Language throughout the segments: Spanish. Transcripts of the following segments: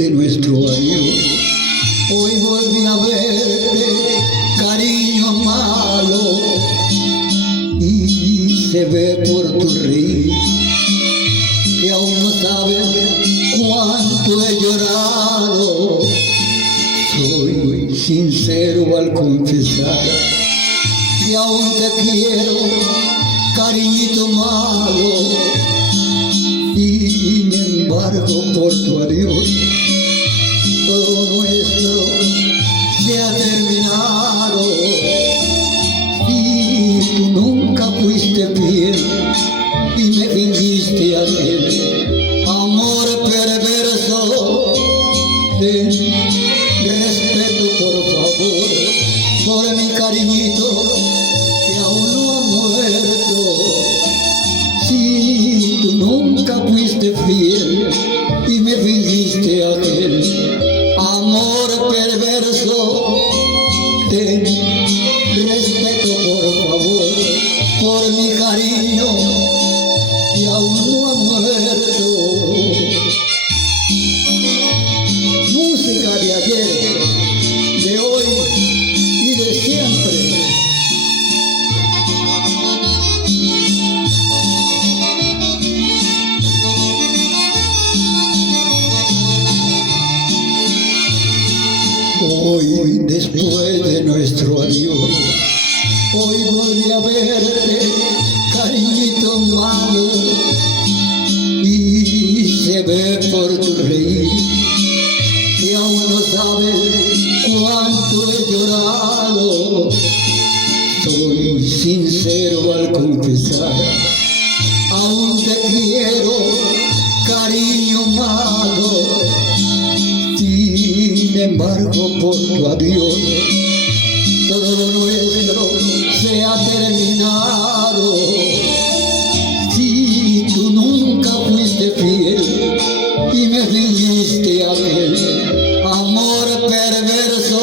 de nuestro adiós. Hoy volví a verte, cariño malo, y se ve por tu reír que aún no sabes cuánto he llorado. Soy sincero al confesar que aún te quiero, cariñito malo. Sin embargo, por tu adiós, todo nuestro se ha terminado. Y tú nunca fuiste fiel y me fingiste aquel amor perverso. Ten respeto, por favor, por mi cariñito que aún no ha muerto. Si tú nunca fuiste fiel y me fingiste aquel amor perverso, ten respeto, por favor, por mi cariño que aún no ha muerto. Música de ayer, de hoy y de siempre. Hoy, después de nuestro adiós, hoy volví a verte, cariñito malo, y se ve por tu reír que aún no sabes cuánto he llorado. Soy sincero al confesar, aún te quiero, cariño malo. Sin embargo, por tu adiós, todo lo nuestro se ha terminado. Si tú nunca fuiste fiel y me fingiste aquel amor perverso,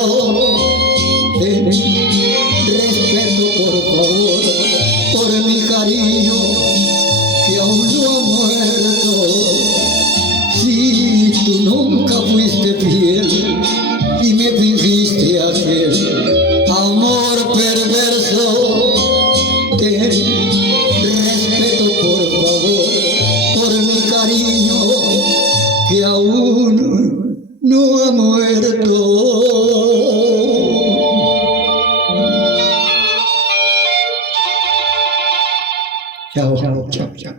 ten respeto, por favor, por mi cariño que aún no ha muerto. Si tú nunca fuiste fiel y me fingiste aquel amor perverso, ten respeto, por favor, por mi cariño que aún no ha muerto. Chao, chao, chao, chao.